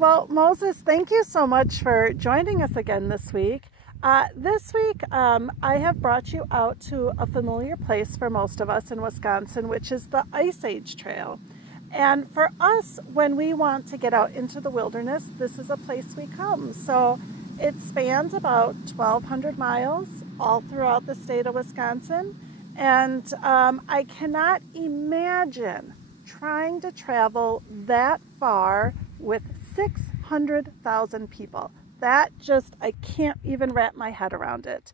Well, Moses, thank you so much for joining us again this week. This week, I have brought you out to a familiar place for most of us in Wisconsin, which is the Ice Age Trail. And for us, when we want to get out into the wilderness, this is a place we come. So it spans about 1,200 miles all throughout the state of Wisconsin. And I cannot imagine trying to travel that far with 600,000 people. That just, I can't even wrap my head around it.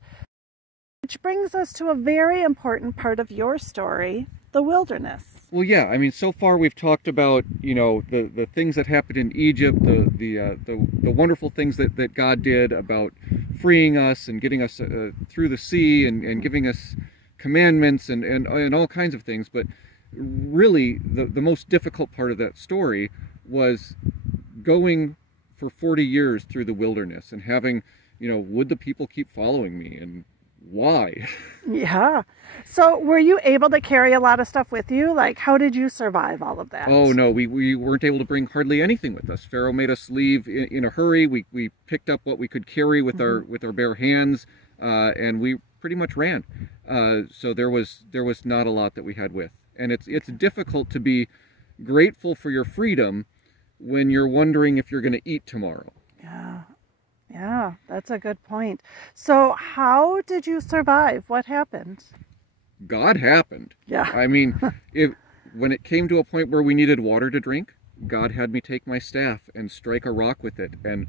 Which brings us to a very important part of your story, the wilderness. Well, yeah, I mean, so far we've talked about, you know, the things that happened in Egypt, the wonderful things that God did about freeing us and getting us through the sea and giving us commandments and all kinds of things. But really, the most difficult part of that story was going for 40 years through the wilderness and having, you know, would the people keep following me and why? Yeah. So were you able to carry a lot of stuff with you? Like, how did you survive all of that? Oh, no, we weren't able to bring hardly anything with us. Pharaoh made us leave in a hurry. We picked up what we could carry with our bare hands, and we pretty much ran. So there was not a lot that we had with. And it's difficult to be grateful for your freedom when you're wondering if you're going to eat tomorrow. Yeah, that's a good point. So how did you survive? What happened? God happened. Yeah. I mean, when it came to a point where we needed water to drink, God had me take my staff and strike a rock with it, and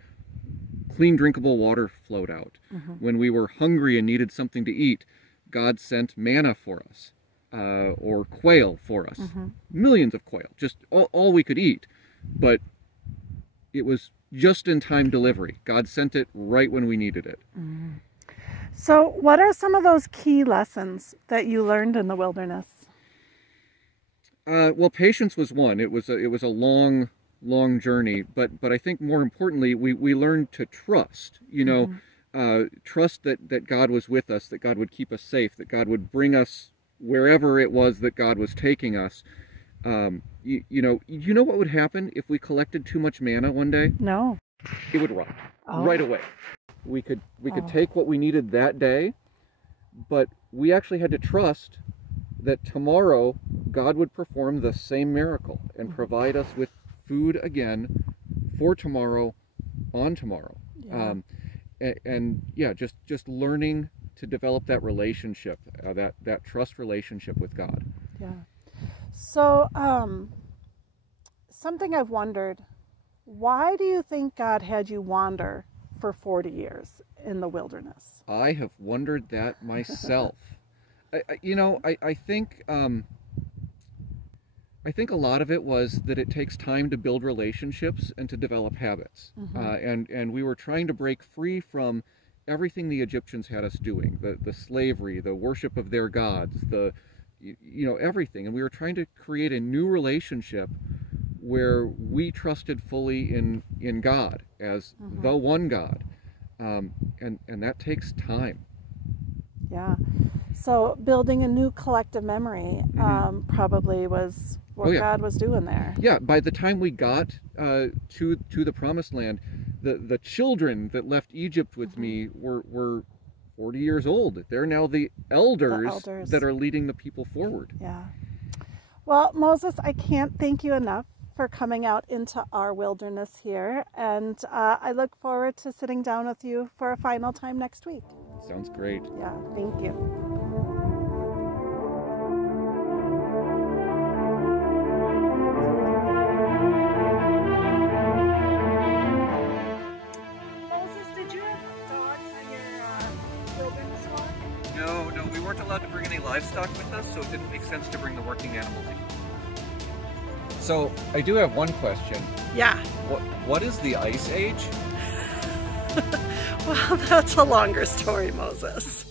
clean, drinkable water flowed out. When we were hungry and needed something to eat, God sent manna for us, or quail for us. Millions of quail, just all we could eat. But it was just-in-time delivery. God sent it right when we needed it. So what are some of those key lessons that you learned in the wilderness? Well, patience was one. It was a long journey, but I think more importantly, we learned to trust. You know, trust that God was with us, that God would keep us safe, that God would bring us wherever it was that God was taking us. You know what would happen if we collected too much manna one day? No. It would rot right away. We could take what we needed that day, but we actually had to trust that tomorrow God would perform the same miracle and provide us with food again for tomorrow, on tomorrow. Yeah. Just learning to develop that relationship, that trust relationship with God. Yeah. So, something I've wondered, why do you think God had you wander for 40 years in the wilderness? I have wondered that myself. I think a lot of it was that it takes time to build relationships and to develop habits. And we were trying to break free from everything the Egyptians had us doing, the slavery, the worship of their gods, everything. And we were trying to create a new relationship where we trusted fully in God as the one God. And that takes time. Yeah. So building a new collective memory probably was what God was doing there. Yeah, by the time we got to the Promised Land, the children that left Egypt with me were 40 years old. They're now the elders that are leading the people forward. Yeah. Well, Moses, I can't thank you enough for coming out into our wilderness here, and I look forward to sitting down with you for a final time next week. Sounds great. Yeah, thank you. Moses, did you have dogs on your wilderness walk? No, we weren't allowed to bring any livestock with us, so it didn't make sense to bring the working animals in. So, I do have one question. Yeah. What is the Ice Age? Well, that's a longer story, Moses.